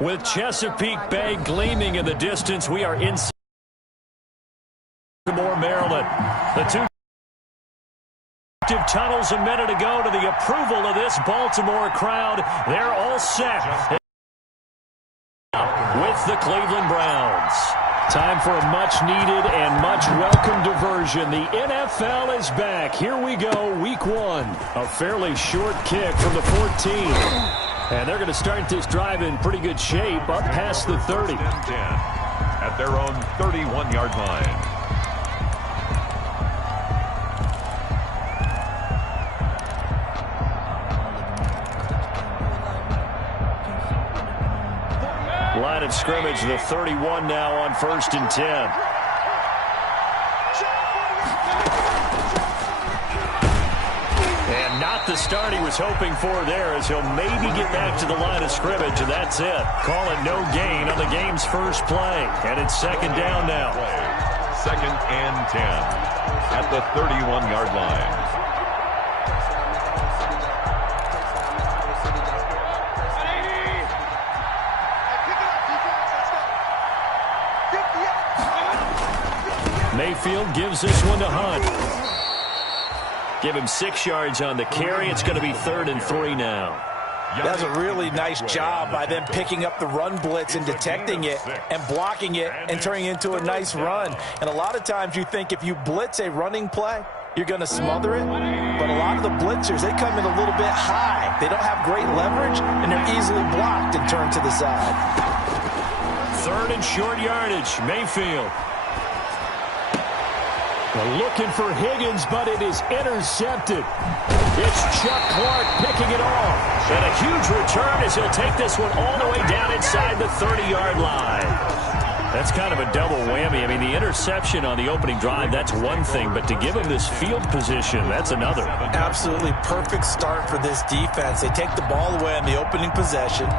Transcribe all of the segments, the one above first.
With Chesapeake Bay gleaming in the distance, we are in Baltimore, Maryland. The two tunnels a minute ago to the approval of this Baltimore crowd. They're all set with the Cleveland Browns. Time for a much-needed and much-welcome diversion. The NFL is back. Here we go, week one. A fairly short kick from the 14. And they're going to start this drive in pretty good shape, up past the 30. 10 at their own 31-yard line. Line of scrimmage, the 31 now on 1st and 10. And not the start he was hoping for there, as he'll maybe get back to the line of scrimmage, and that's it. Call it no gain on the game's first play. And it's 2nd down now. 2nd and 10 at the 31-yard line. Mayfield gives this one to Hunt. Give him 6 yards on the carry. It's going to be 3rd and 3 now. That's a really nice job by them picking up the run blitz and detecting it and blocking it and turning it into a nice run. And a lot of times you think if you blitz a running play, you're going to smother it. But a lot of the blitzers, they come in a little bit high. They don't have great leverage, and they're easily blocked and turned to the side. 3rd and short yardage. Mayfield. Well, looking for Higgins, but it is intercepted. It's Chuck Clark picking it off. And a huge return as he'll take this one all the way down inside the 30-yard line. That's kind of a double whammy. I mean, the interception on the opening drive, that's one thing. But to give him this field position, that's another. Absolutely perfect start for this defense. They take the ball away on the opening possession.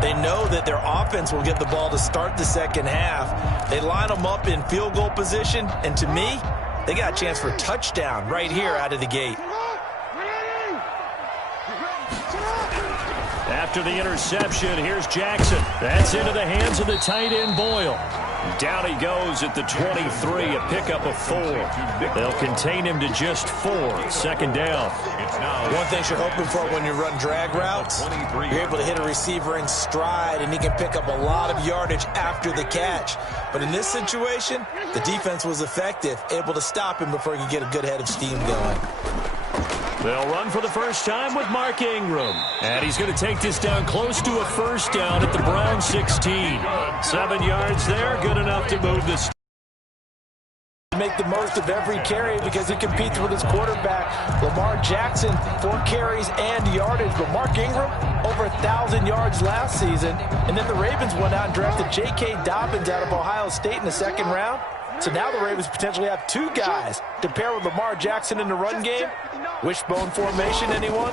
They know that their offense will get the ball to start the second half. They line them up in field goal position. And to me, they got a chance for a touchdown right here out of the gate. After the interception, here's Jackson. That's into the hands of the tight end, Boyle. Down he goes at the 23, a pickup of 4. They'll contain him to just 4. 2nd down. One thing you're hoping for when you run drag routes, you're able to hit a receiver in stride, and he can pick up a lot of yardage after the catch. But in this situation, the defense was effective, able to stop him before he could get a good head of steam going. They'll run for the first time with Mark Ingram. And he's going to take this down close to a 1st down at the Browns 16. 7 yards there, good enough to move this. Make the most of every carry because he competes with his quarterback, Lamar Jackson, 4 carries and yardage. But Mark Ingram, over 1,000 yards last season. And then the Ravens went out and drafted J.K. Dobbins out of Ohio State in the 2nd round. So now the Ravens potentially have 2 guys to pair with Lamar Jackson in the run game. Wishbone formation, anyone?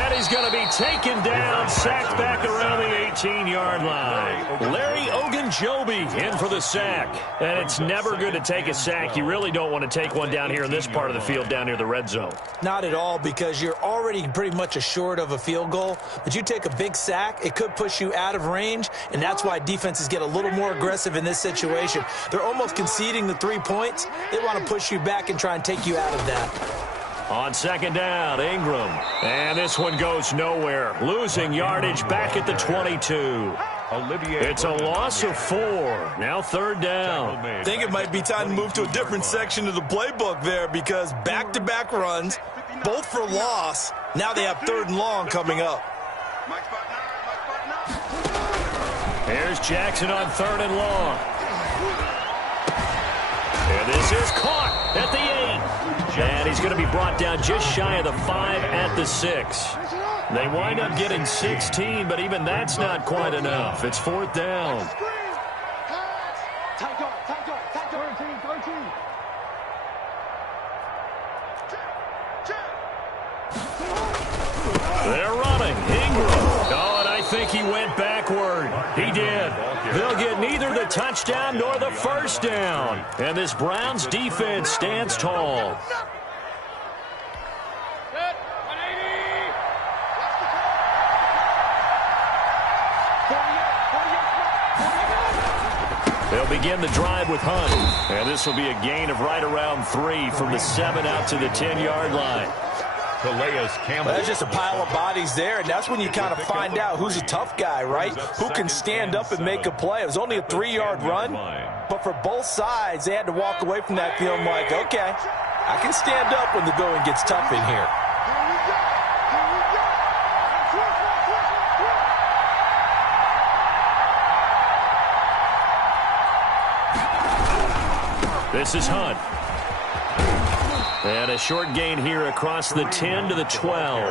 And he's going to be taken down, sacked back around the 18-yard line. Larry Ogunjobi in for the sack. And it's never good to take a sack. You really don't want to take one down here in this part of the field, down near the red zone. Not at all, because you're already pretty much assured of a field goal. But you take a big sack, it could push you out of range, and that's why defenses get a little more aggressive in this situation. They're almost conceding the 3 points. They want to push you back and try and take you out of that. On 2nd down, Ingram. And this one goes nowhere. Losing yardage back at the 22. It's a loss of 4. Now 3rd down. I think it might be time to move to a different section of the playbook there, because back-to-back runs, both for loss. Now they have 3rd and long coming up. Here's Jackson on 3rd and long. And this is caught at the 8. And he's going to be brought down just shy of the 5 at the 6. They wind up getting 16, but even that's not quite enough. It's 4th down. They're running. Ingram. Oh, and I think he went backward. He did. They'll get neither the touchdown nor the first down. And this Browns defense stands tall. They'll begin the drive with Hunt. And this will be a gain of right around 3 from the 7 out to the 10-yard line. Well, that's just a pile of bodies there, and that's when you kind of find out who's a tough guy, right? Who can stand up and make a play. It was only a 3-yard run, but for both sides, they had to walk away from that feeling like, okay, I can stand up when the going gets tough in here. This is Hunt. And a short gain here across the 10 to the 12.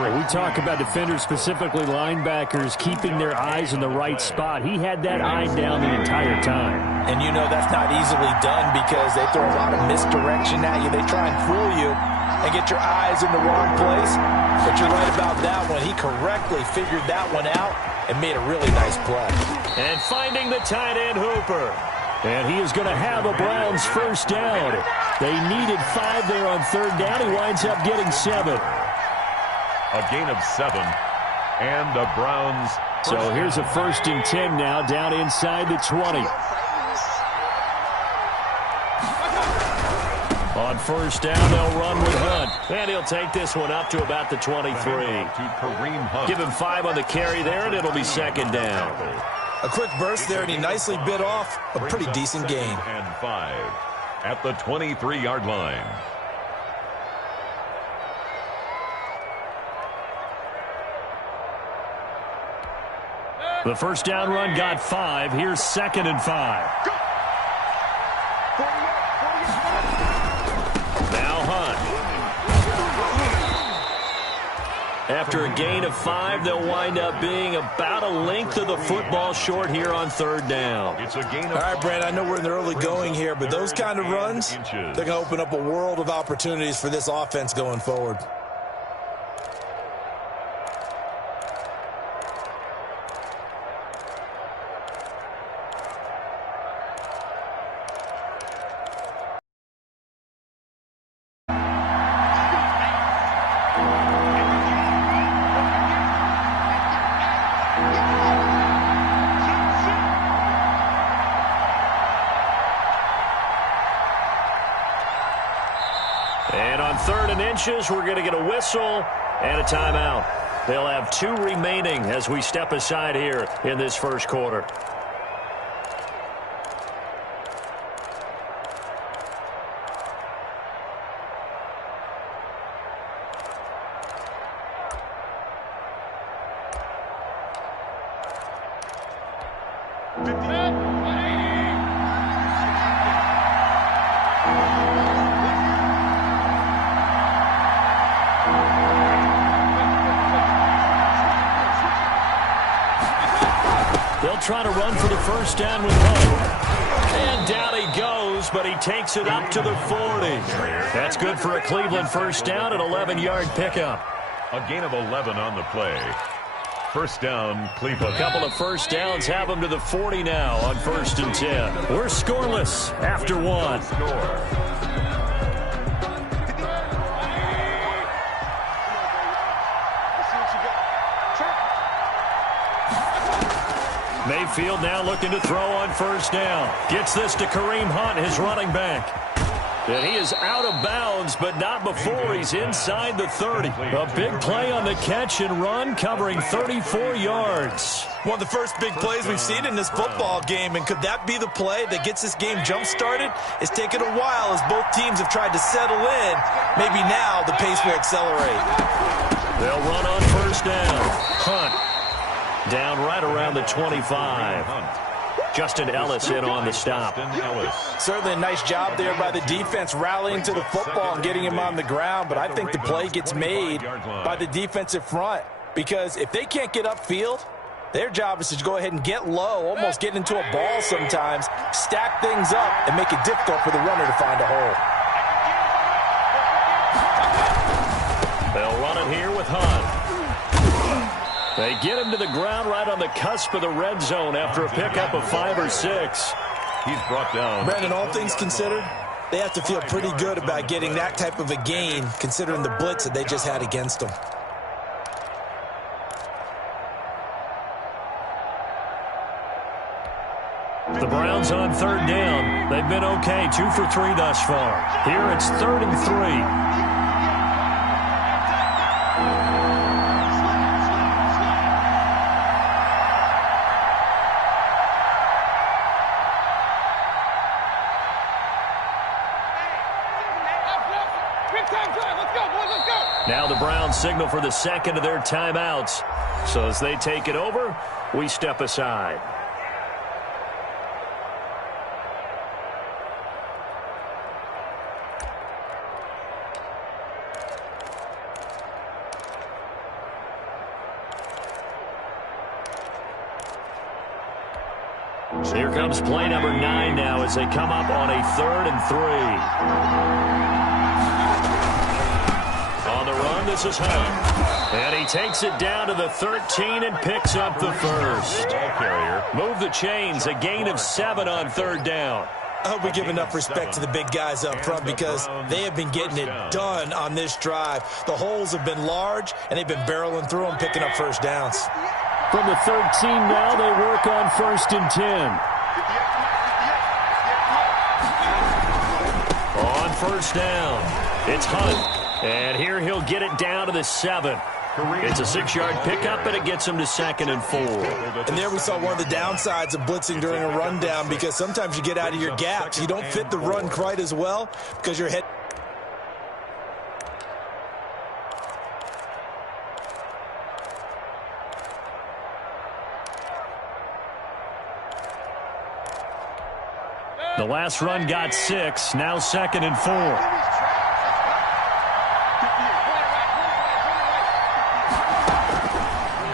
We talk about defenders, specifically linebackers, keeping their eyes in the right spot. He had that eye down the entire time. And you know that's not easily done because they throw a lot of misdirection at you. They try and fool you and get your eyes in the wrong place. But you're right about that one. He correctly figured that one out and made a really nice play. And finding the tight end Hooper. And he is going to have a Browns first down. They needed 5 there on third down. He winds up getting 7. A gain of 7. And the Browns. So here's a 1st and 10 now down inside the 20. On first down, they'll run with Hunt. And he'll take this one up to about the 23. Give him 5 on the carry there, and it'll be 2nd down. A quick burst there, and he nicely bit off a pretty decent gain. And 5 at the 23-yard line. The first down run got 5. Here's 2nd and 5. Now Hunt. After a gain of 5, they'll wind up being about a length of the football short here on third down. It's a gain of all right, Brad, I know we're in the early going here, but those kind of runs, they're going to open up a world of opportunities for this offense going forward. And on 3rd and inches, we're going to get a whistle and a timeout. They'll have 2 remaining as we step aside here in this first quarter. Try to run for the first down with Hunt. And down he goes, but he takes it up to the 40. That's good for a Cleveland first down, an 11-yard pickup. A gain of 11 on the play. First down, Cleveland. A couple of first downs have them to the 40 now on 1st and 10. We're scoreless after 1. Mayfield now looking to throw on first down. Gets this to Kareem Hunt, his running back. And he is out of bounds, but not before he's inside the 30. A big play on the catch and run, covering 34 yards. One of the first big plays we've seen in this football game, and could that be the play that gets this game jump-started? It's taken a while as both teams have tried to settle in. Maybe now the pace will accelerate. They'll run on first down. Hunt down right around the 25. Justin Ellis in on the stop. Certainly a nice job there by the defense rallying to the football and getting him on the ground, but I think the play gets made by the defensive front because if they can't get upfield, their job is to go ahead and get low, almost get into a ball sometimes, stack things up, and make it difficult for the runner to find a hole. They'll run it here with Hunt. They get him to the ground right on the cusp of the red zone after a pickup of 5 or 6. He's brought down. Brandon, all things considered, they have to feel pretty good about getting that type of a gain, considering the blitz that they just had against them. The Browns on 3rd down. They've been okay, 2 for 3 thus far. Here it's 3rd and 3. Now the Browns signal for the second of their timeouts. So as they take it over, we step aside. Here comes play number 9 now as they come up on a 3rd and 3. On the run, this is Hunt. And he takes it down to the 13 and picks up the first. Ball carrier. Move the chains, a gain of 7 on 3rd down. I hope we give enough respect to the big guys up front because they have been getting it done on this drive. The holes have been large, and they've been barreling through them, picking up first downs. From the 13 now, they work on 1st and 10. On 1st down, it's Hunt. And here he'll get it down to the 7. It's a 6-yard pickup, and it gets him to 2nd and 4. And there we saw one of the downsides of blitzing during a rundown because sometimes you get out of your gaps. You don't fit the run quite as well because your head. The last run got 6, now 2nd and 4.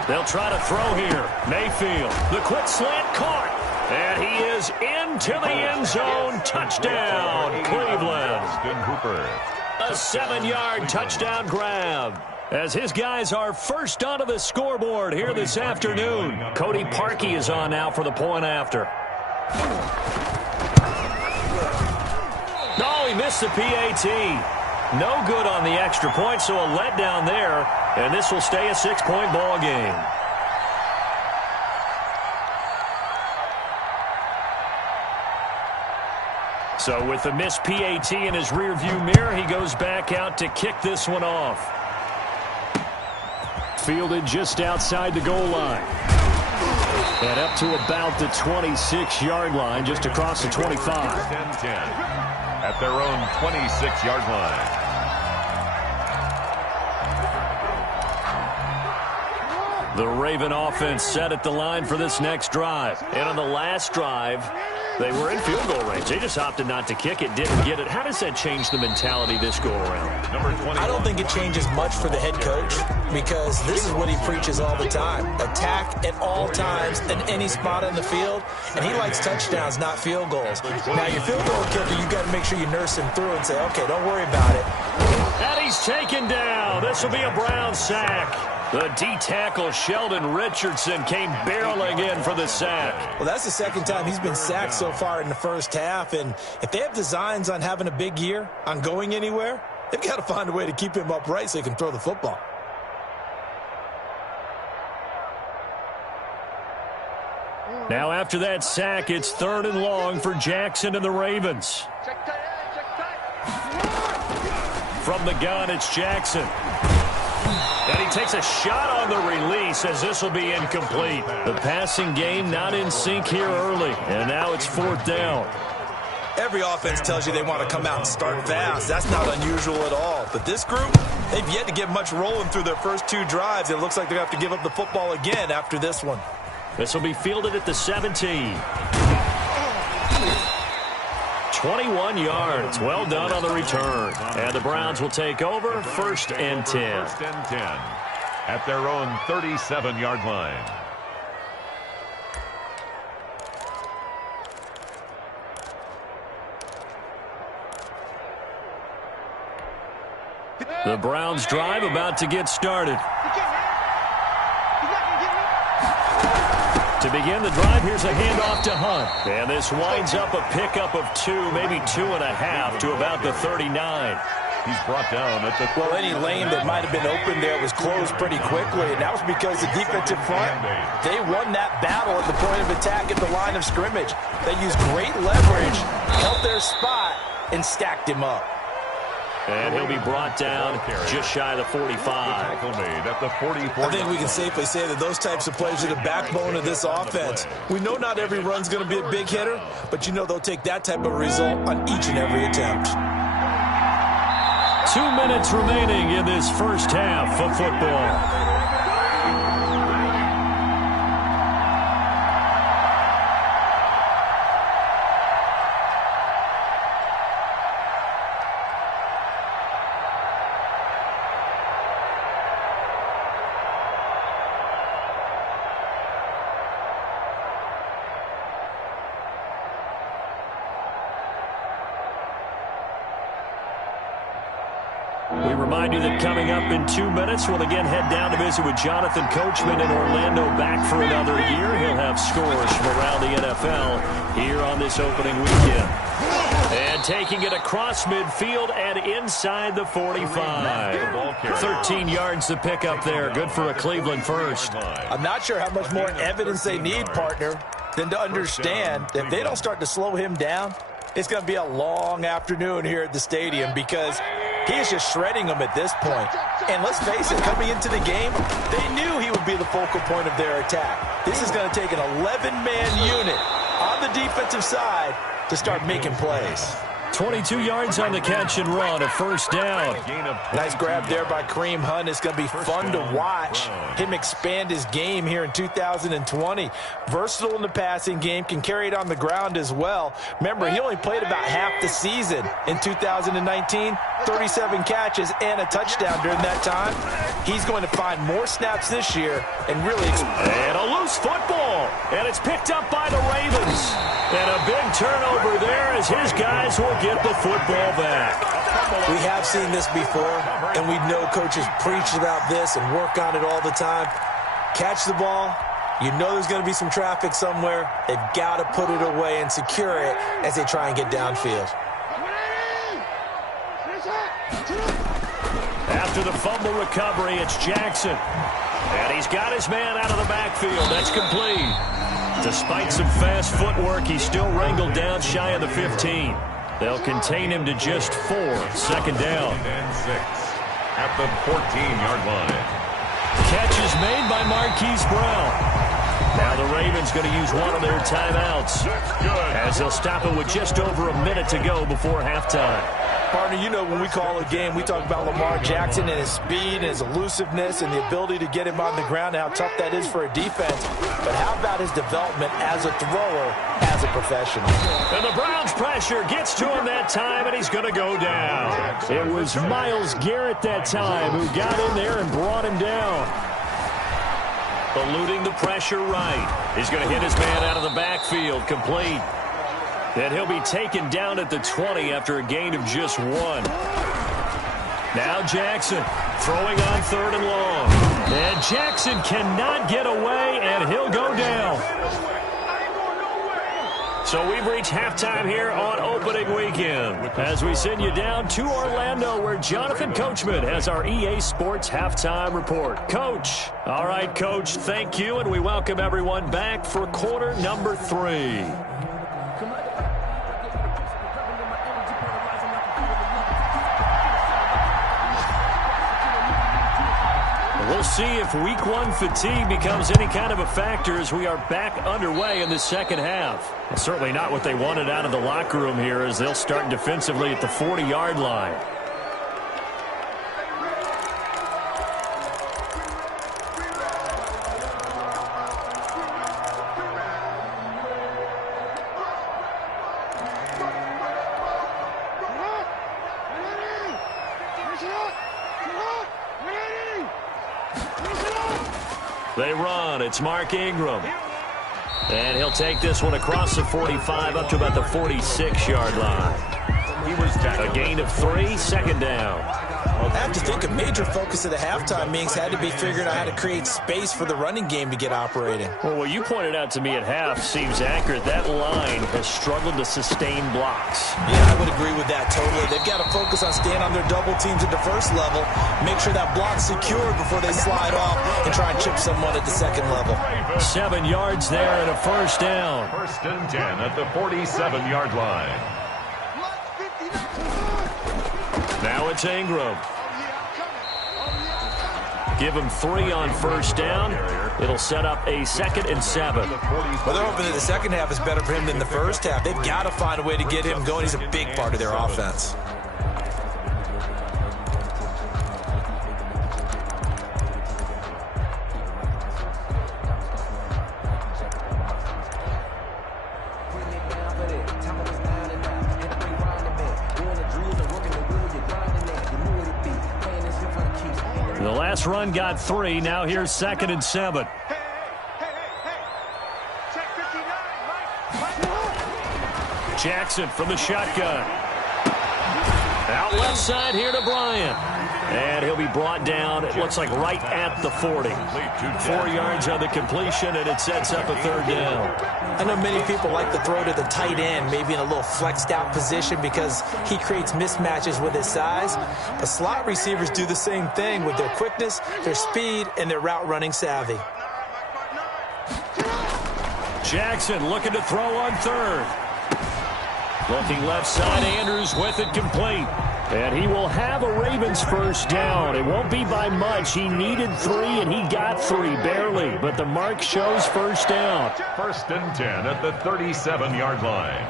They'll try to throw here. Mayfield, the quick slant caught. And he is into the end zone. Touchdown, Cleveland. A 7-yard touchdown grab. As his guys are first onto the scoreboard here this afternoon. Cody Parkey is on now for the point after. No, he missed the PAT. No good on the extra point, so a letdown there. And this will stay a 6-point ball game. So with the missed PAT in his rearview mirror, he goes back out to kick this one off. Fielded just outside the goal line. And up to about the 26-yard line, just across the 25. 10-10 at their own 26-yard line. The Raven offense set at the line for this next drive. And on the last drive, they were in field goal range. They just opted not to kick it, didn't get it. How does that change the mentality this go-around? I don't think it changes much for the head coach because this is what he preaches all the time. Attack at all times in any spot on the field, and he likes touchdowns, not field goals. Now, your field goal kicker, you got to make sure you nurse him through and say, okay, don't worry about it. And he's taken down. This will be a Brown sack. The D-tackle Sheldon Richardson came barreling in for the sack. Well, that's the second time he's been sacked so far in the first half, and if they have designs on having a big year, on going anywhere, they've got to find a way to keep him upright so he can throw the football. Now after that sack, it's 3rd and long for Jackson and the Ravens. From the gun, it's Jackson. And he takes a shot on the release as this will be incomplete. The passing game not in sync here early, and now it's 4th down. Every offense tells you they want to come out and start fast. That's not unusual at all. But this group, they've yet to get much rolling through their first 2 drives. It looks like they're going to have to give up the football again after this one. This will be fielded at the 17. 21 yards. Well done on the return. And the Browns will take over 1st and 10. 1st and 10 at their own 37-yard line. The Browns drive about to get started. To begin the drive, here's a handoff to Hunt. And this winds up a pickup of 2, maybe 2.5 to about the 39. He's brought down at the... Well, any lane that might have been open there was closed pretty quickly, and that was because the defensive front, they won that battle at the point of attack at the line of scrimmage. They used great leverage, held their spot, and stacked him up. And he'll be brought down just shy of the 45. I think we can safely say that those types of plays are the backbone of this offense. We know not every run's going to be a big hitter, but you know they'll take that type of result on each and every attempt. 2 minutes remaining in this first half of football. We remind you that coming up in 2 minutes, we'll again head down to visit with Jonathan Coachman in Orlando, back for another year. He'll have scores from around the NFL here on this opening weekend. And taking it across midfield and inside the 45. 13 yards to pick up there. Good for a Cleveland first. I'm not sure how much more evidence they need, partner, than to understand that if they don't start to slow him down, it's going to be a long afternoon here at the stadium because he is just shredding them at this point. And let's face it, coming into the game, they knew he would be the focal point of their attack. This is going to take an 11-man unit on the defensive side to start making plays. 22 yards on the catch and run, a first down. Nice grab there by Kareem Hunt. It's going to be fun to watch him expand his game here in 2020. Versatile in the passing game, can carry it on the ground as well. Remember, he only played about half the season in 2019, 37 catches and a touchdown during that time. He's going to find more snaps this year and really and a loose football, and it's picked up by the Ravens. And a big turnover there as his guys will get the football back. We have seen this before, and we know coaches preach about this and work on it all the time. Catch the ball. You know there's going to be some traffic somewhere. They've got to put it away and secure it as they try and get downfield. After the fumble recovery, it's Jackson. And he's got his man out of the backfield. That's complete. Despite some fast footwork, he's still wrangled down shy of the 15. They'll contain him to just 4. Second down. And 6 at the 14-yard line. Catch is made by Marquise Brown. Now the Ravens going to use one of their timeouts as they'll stop it with just over a minute to go before halftime. Partner, you know when we call a game, we talk about Lamar Jackson and his speed and his elusiveness and the ability to get him on the ground and how tough that is for a defense. But how about his development as a thrower, as a professional? And the Browns' pressure gets to him that time, and he's going to go down. It was Myles Garrett that time who got in there and brought him down. Eluding the pressure right. He's going to hit his man out of the backfield, complete. And he'll be taken down at the 20 after a gain of just 1. Now Jackson throwing on 3rd and long. And Jackson cannot get away, and he'll go down. So we've reached halftime here on opening weekend as we send you down to Orlando where Jonathan Coachman has our EA Sports halftime report. Coach. All right, Coach, thank you, and we welcome everyone back for quarter number 3. We'll see if week 1 fatigue becomes any kind of a factor as we are back underway in the second half. Well, certainly not what they wanted out of the locker room here as they'll start defensively at the 40-yard line. They run. It's Mark Ingram. And he'll take this one across the 45 up to about the 46-yard line. A gain of 3, second down. I have to think a major focus of the halftime meetings had to be figuring out how to create space for the running game to get operating. Well, what you pointed out to me at half seems accurate. That line has struggled to sustain blocks. Yeah, I would agree with that totally. They've got to focus on staying on their double teams at the first level, make sure that block's secured before they slide off and try and chip someone at the second level. 7 yards there and a first down. 1st and 10 at the 47-yard line. Now it's Ingram. Give him 3 on first down. It'll set up a 2nd and 7. Well, they're hoping that the second half is better for him than the first half. They've got to find a way to get him going. He's a big part of their offense. The last run got 3. Now here's 2nd and 7. Jackson from the shotgun. Out left side here to Bryant. And he'll be brought down, it looks like right at the 40. 4 yards on the completion, and it sets up a 3rd down. I know many people like to throw to the tight end, maybe in a little flexed out position because he creates mismatches with his size. But slot receivers do the same thing with their quickness, their speed, and their route running savvy. Jackson looking to throw on 3rd. Looking left side, Andrews with it complete. And he will have a Ravens first down. It won't be by much. He needed 3, and he got 3, barely. But the mark shows first down. 1st and 10 at the 37-yard line.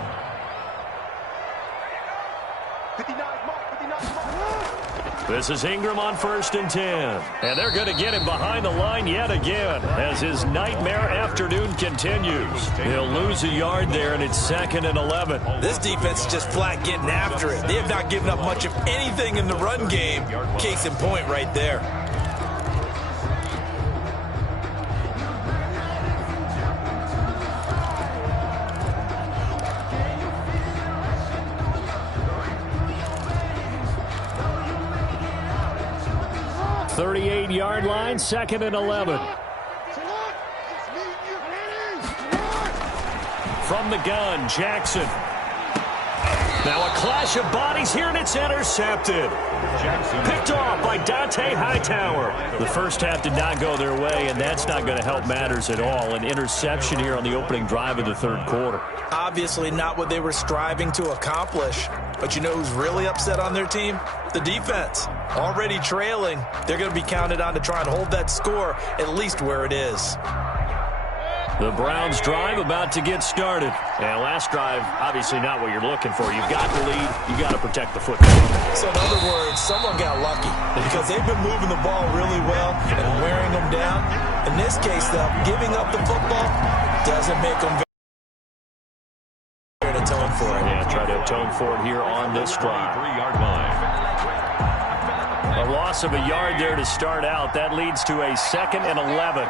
This is Ingram on 1st and 10. And they're going to get him behind the line yet again as his nightmare afternoon continues. He'll lose a yard there, and it's 2nd and 11. This defense is just flat getting after it. They have not given up much of anything in the run game. Case in point right there. Yard line, 2nd and 11. From the gun, Jackson. Now a clash of bodies here, and it's intercepted. Picked off by Dante Hightower. The first half did not go their way, and that's not going to help matters at all. An interception here on the opening drive of the 3rd quarter. Obviously not what they were striving to accomplish. But you know who's really upset on their team? The defense. Already trailing, they're going to be counted on to try and hold that score at least where it is. The Browns drive about to get started. And last drive, obviously not what you're looking for. You've got the lead. You've got to protect the football. So in other words, someone got lucky because they've been moving the ball really well and wearing them down. In this case, though, giving up the football doesn't make them very atone for it. Yeah, try to atone for it here on this drive. 3-yard line. A loss of a yard there to start out. That leads to a 2nd and 11.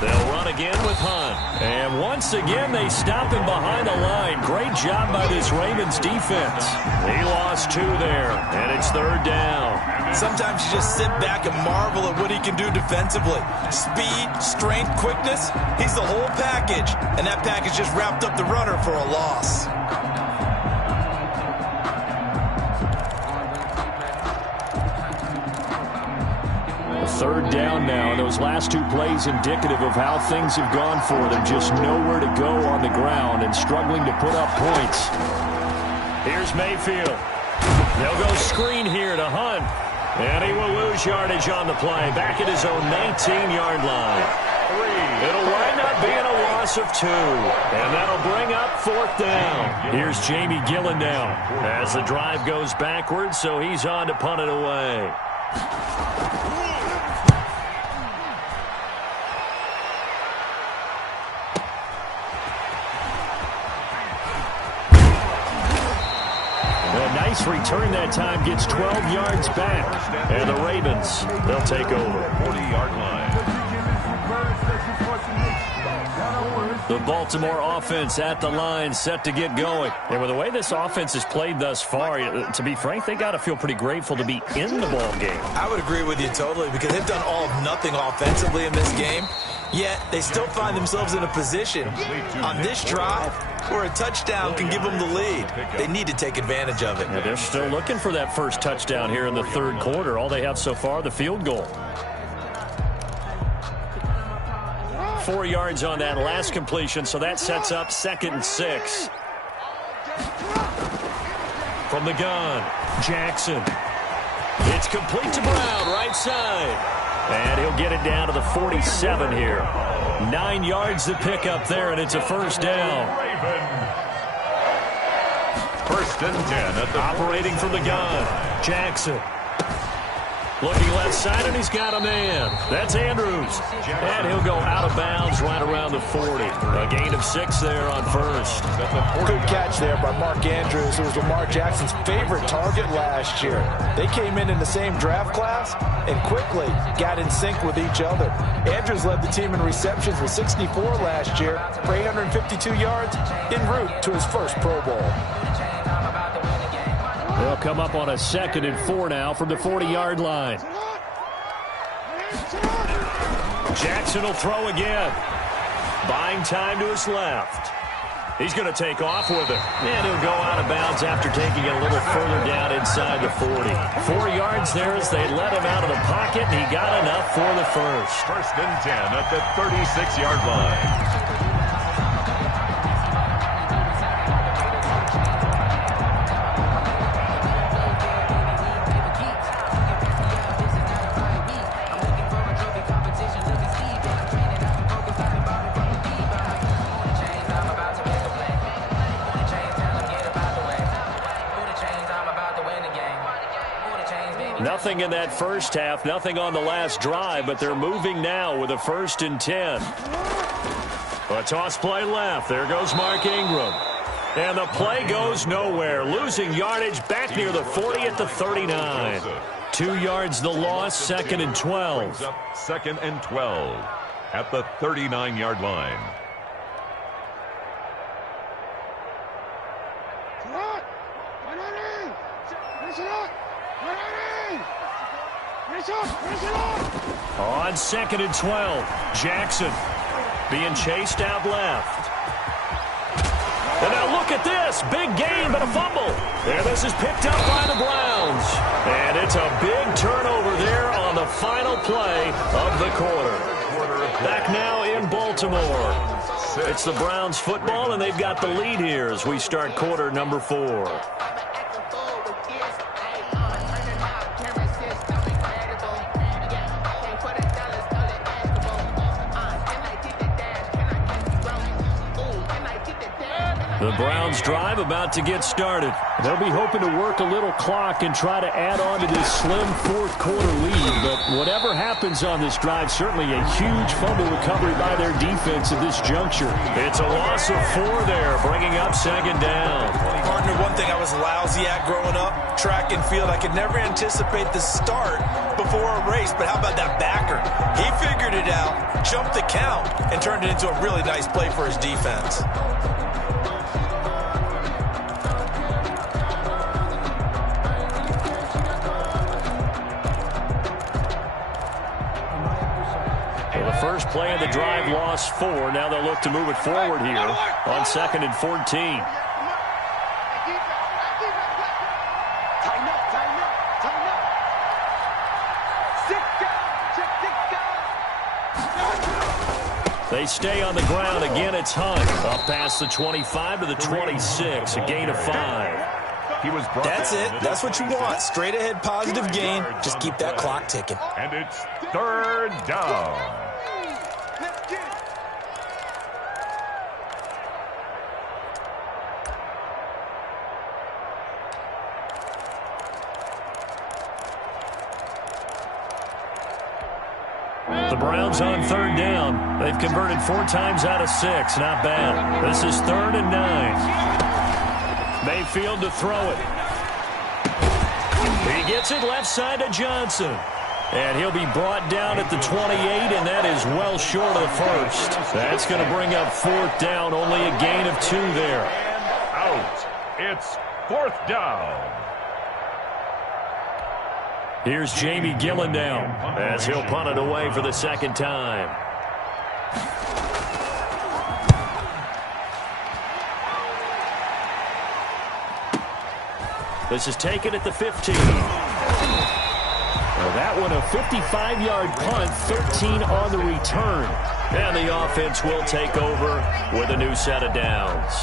They'll run again with Hunt. And once again, they stop him behind the line. Great job by this Ravens defense. He lost 2 there, and it's 3rd down. Sometimes you just sit back and marvel at what he can do defensively. Speed, strength, quickness, he's the whole package. And that package just wrapped up the runner for a loss. Third down now, and those last 2 plays indicative of how things have gone for them. Just nowhere to go on the ground and struggling to put up points. Here's Mayfield. They'll go screen here to Hunt. And he will lose yardage on the play. Back at his own 19-yard line. 3. It'll wind up being a loss of 2. And that'll bring up 4th down. Here's Jamie Gillen now as the drive goes backwards, so he's on to punt it away. Nice return that time. Gets 12 yards back. And the Ravens, they'll take over. 40-yard line. The Baltimore offense at the line, set to get going. And with the way this offense has played thus far, to be frank, they got to feel pretty grateful to be in the ball game. I would agree with you totally, because they've done all of nothing offensively in this game, yet they still find themselves in a position on this drive where a touchdown can give them the lead. They need to take advantage of it. Yeah, they're still looking for that first touchdown here in the third quarter. All they have so far, the field goal. 4 yards on that last completion, so that sets up 2nd and 6. From the gun, Jackson. It's complete to Brown, right side. And he'll get it down to the 47 here. 9 yards to pick up there, and it's a first down. First and 10 at the operating from the gun. Jackson. Looking left side, and he's got a man. That's Andrews. And he'll go out of bounds right around the 40. A gain of 6 there on first. Good catch there by Mark Andrews, who was Lamar Jackson's favorite target last year. They came in the same draft class and quickly got in sync with each other. Andrews led the team in receptions with 64 last year for 852 yards en route to his first Pro Bowl. They'll come up on a 2nd and 4 now from the 40-yard line. Jackson will throw again. Buying time to his left. He's going to take off with it. And he'll go out of bounds after taking it a little further down inside the 40. 4 yards there as they let him out of the pocket, and he got enough for the first. First and 10 at the 36-yard line. Nothing in that first half, nothing on the last drive, but they're moving now with a 1st and 10. A toss play left. There goes Mark Ingram. And the play goes nowhere. Losing yardage back near the 40 at the 39. 2 yards the loss, 2nd and 12. 2nd and 12 at the 39-yard line. On 2nd and 12, Jackson being chased out left. And now look at this. Big gain, but a fumble. And this is picked up by the Browns. And it's a big turnover there on the final play of the quarter. Back now in Baltimore. It's the Browns football, and they've got the lead here as we start quarter number 4. The Browns drive about to get started. They'll be hoping to work a little clock and try to add on to this slim fourth quarter lead. But whatever happens on this drive, certainly a huge fumble recovery by their defense at this juncture. It's a loss of 4 there, bringing up 2nd down. Partner, one thing I was lousy at growing up, track and field, I could never anticipate the start before a race. But how about that backer? He figured it out, jumped the count, and turned it into a really nice play for his defense. First play of the drive, lost 4. Now they'll look to move it forward here on 2nd and 14. They stay on the ground. Again, it's Hunt. Up past the 25 to the 26. A gain of 5. That's it. That's what you want. Straight ahead, positive gain. Just keep that clock ticking. And it's 3rd down. The Browns on 3rd down. They've converted 4 times out of 6. Not bad. This is 3rd and 9. Mayfield to throw it. gets it left side to Johnson. And he'll be brought down at the 28, and that is well short of the first. That's going to bring up 4th down, only a gain of 2 there. And out. It's 4th down. Here's Jamie Gillen down as he'll punt it away for the 2nd time. This is taken at the 15. Well, that one a 55-yard punt, 13 on the return. And the offense will take over with a new set of downs.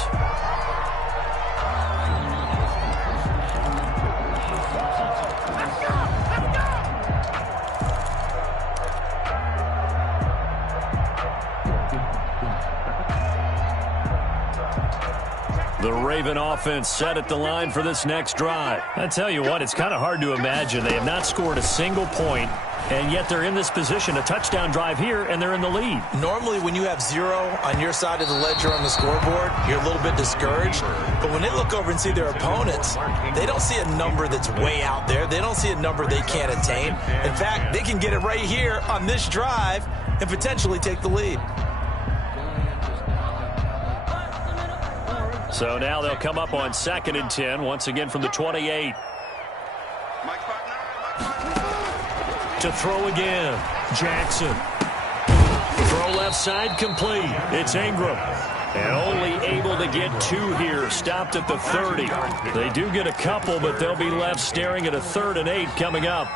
The Raven offense set at the line for this next drive. I tell you what, it's kind of hard to imagine. They have not scored a single point, and yet they're in this position. A touchdown drive here, and they're in the lead. Normally, when you have 0 on your side of the ledger on the scoreboard, you're a little bit discouraged. But when they look over and see their opponents, they don't see a number that's way out there. They don't see a number they can't attain. In fact, they can get it right here on this drive and potentially take the lead. So now they'll come up on 2nd and 10, once again from the 28. To throw again, Jackson. Throw left side complete. It's Ingram. And only able to get 2 here, stopped at the 30. They do get a couple, but they'll be left staring at a 3rd and 8 coming up.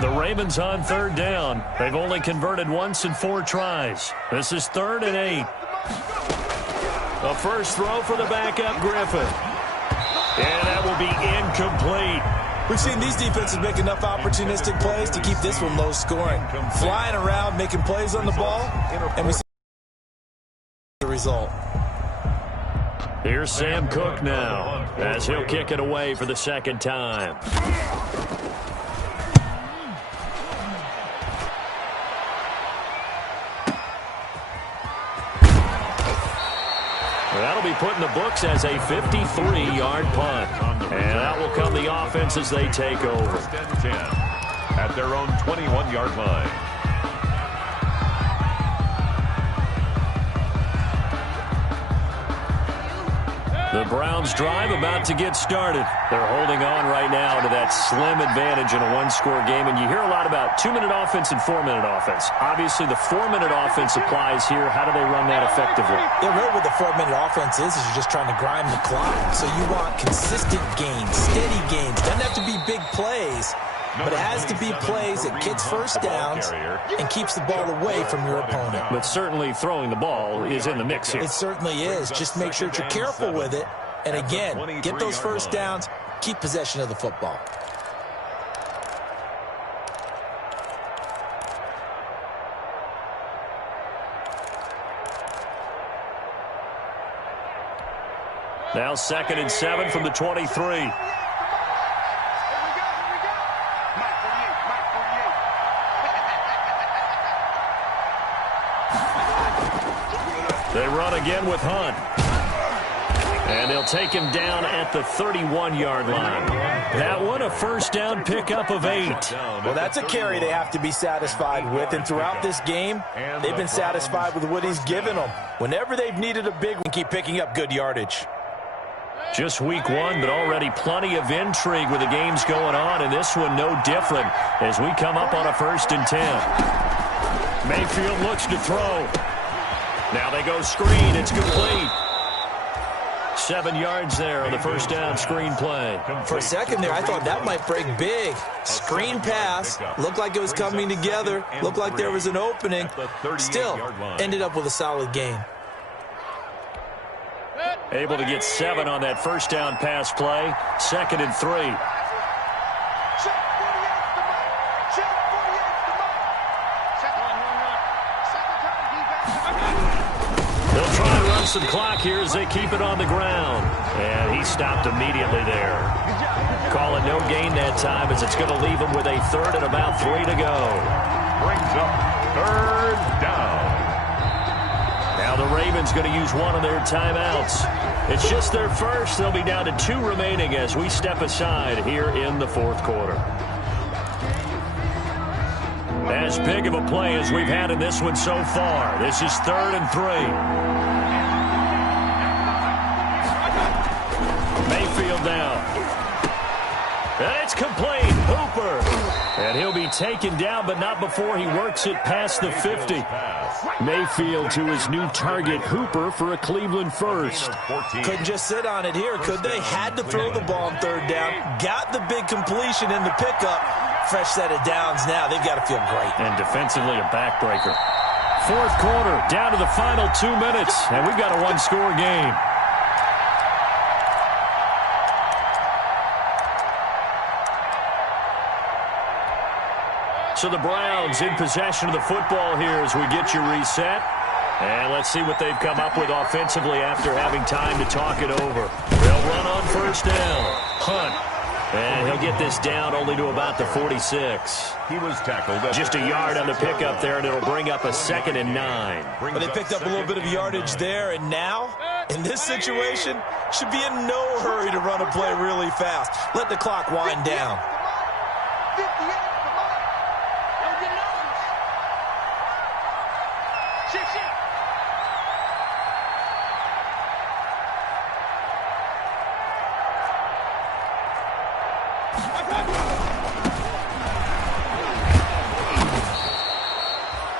The Ravens on 3rd down. They've only converted once in 4 tries. This is 3rd and 8. A first throw for the backup Griffin. And that will be incomplete. We've seen these defenses make enough opportunistic plays to keep this one low scoring. Flying around, making plays on the ball, and we see the result. Here's Sam Cook now as he'll kick it away for the 2nd time. That'll be put in the books as a 53-yard punt. And that will come the offense as they take over. 10 at their own 21-yard line. The Browns drive about to get started. They're holding on right now to that slim advantage in a 1-score game. And you hear a lot about 2-minute offense and 4-minute offense. Obviously, the 4-minute offense applies here. How do they run that effectively? Yeah, really what the 4-minute offense is you're just trying to grind the clock. So you want consistent gains, steady gains. Doesn't have to be big plays, but it has to be plays that gets first downs and keeps the ball away from your opponent. But certainly throwing the ball is in the mix here. It certainly is. Just make sure that you're careful with it. And again, get those first downs, keep possession of the football. Now 2nd and 7 from the 23. They run again with Hunt. And they'll take him down at the 31-yard line. That one a first down pickup of 8. Well, that's a carry they have to be satisfied with. And throughout this game, they've been satisfied with what he's given them. Whenever they've needed a big one, keep picking up good yardage. Just week 1, but already plenty of intrigue with the games going on. And this one no different as we come up on a 1st and 10. Mayfield looks to throw. Now they go screen. It's complete. 7 yards there on the first down screen play. For a second there, I thought that might break big. Screen pass. Looked like it was coming together. Looked like there was an opening. Still, ended up with a solid gain. Able to get 7 on that first down pass play. 2nd and 3. They'll try and run some clock here as they keep it on the ground. And he stopped immediately there. Call it no gain that time, as it's going to leave them with a third and about 3 to go. Brings up third down. Now the Ravens going to use one of their timeouts. It's just their first. They'll be down to 2 remaining as we step aside here in the fourth quarter. As big of a play as we've had in this one so far. This is 3rd and 3. Mayfield down. And it's complete. Hooper. And he'll be taken down, but not before he works it past the 50. Mayfield to his new target, Hooper, for a Cleveland first. Couldn't just sit on it here, could they? Had to throw the ball on 3rd down. Got the big completion in the pickup. Fresh set of downs now. They've got to feel great. And defensively, a backbreaker. Fourth quarter, down to the final 2 minutes, and we've got a one-score game. So the Browns in possession of the football here as we get you reset. And let's see what they've come up with offensively after having time to talk it over. They'll run on first down. Hunt. And he'll get this down only to about the 46. He was tackled. Just a yard on the pickup there, and it'll bring up a 2nd and 9. But they picked up a little bit of yardage there, and now, in this situation, should be in no hurry to run a play really fast. Let the clock wind down.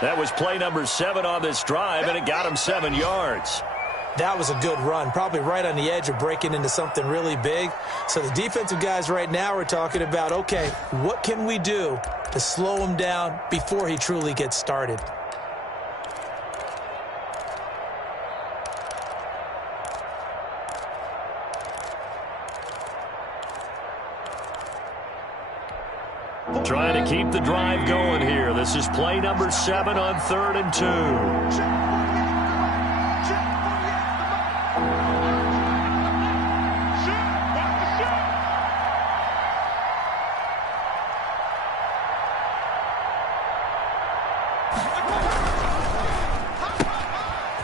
That was play number 7 on this drive, and it got him 7 yards. That was a good run, probably right on the edge of breaking into something really big. So the defensive guys right now are talking about, okay, what can we do to slow him down before he truly gets started? Trying to keep the drive going here. This is play number 7 on 3rd and 2.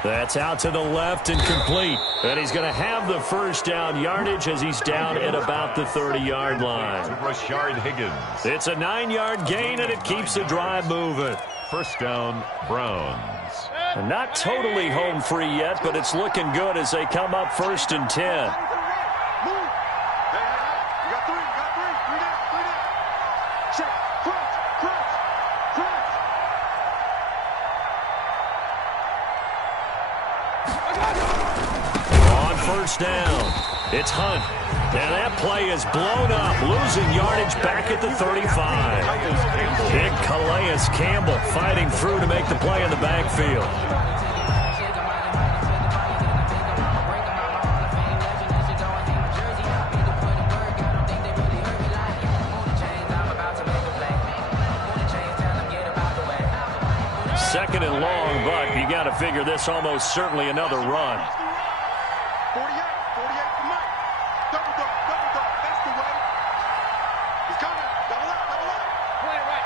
That's out to the left and complete. And he's going to have the first down yardage as he's down at about the 30-yard line. Rashard Higgins. It's a 9-yard gain, and it keeps the drive moving. First down, Browns. And not totally home free yet, but it's looking good as they come up 1st and 10. First down. It's Hunt. And that play is blown up, losing yardage back at the 35. Big Calais Campbell fighting through to make the play in the backfield. Second and long, but you got to figure this almost certainly another run. 48 for Mike. Double dog. That's the way. He's coming. Double up. Point it right.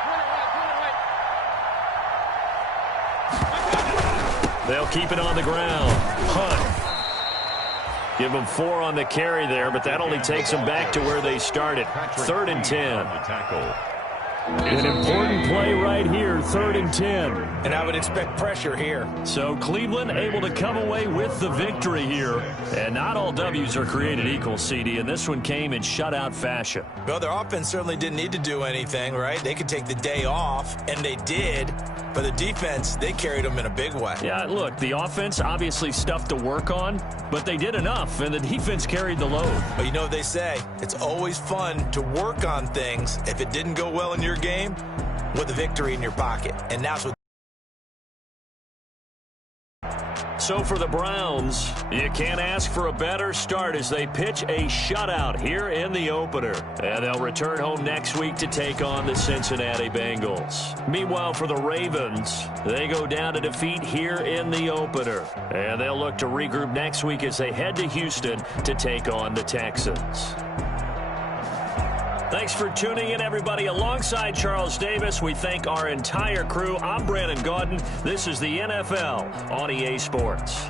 They'll keep it on the ground. Hunt. Give them 4 on the carry there, but that only takes them back to where they started. 3rd and 10. An important play right here, 3rd and 10. And I would expect pressure here. So Cleveland able to come away with the victory here. And not all W's are created equal, CD, and this one came in shutout fashion. Well, their offense certainly didn't need to do anything, right? They could take the day off, and they did. But the defense, they carried them in a big way. Yeah, look, the offense obviously stuff to work on, but they did enough, and the defense carried the load. But you know what they say, it's always fun to work on things if it didn't go well in your game with a victory in your pocket. And that's what. So for the Browns, you can't ask for a better start as they pitch a shutout here in the opener. And they'll return home next week to take on the Cincinnati Bengals. Meanwhile, for the Ravens, they go down to defeat here in the opener. And they'll look to regroup next week as they head to Houston to take on the Texans. Thanks for tuning in, everybody. Alongside Charles Davis, we thank our entire crew. I'm Brandon Gaudin. This is the NFL on EA Sports.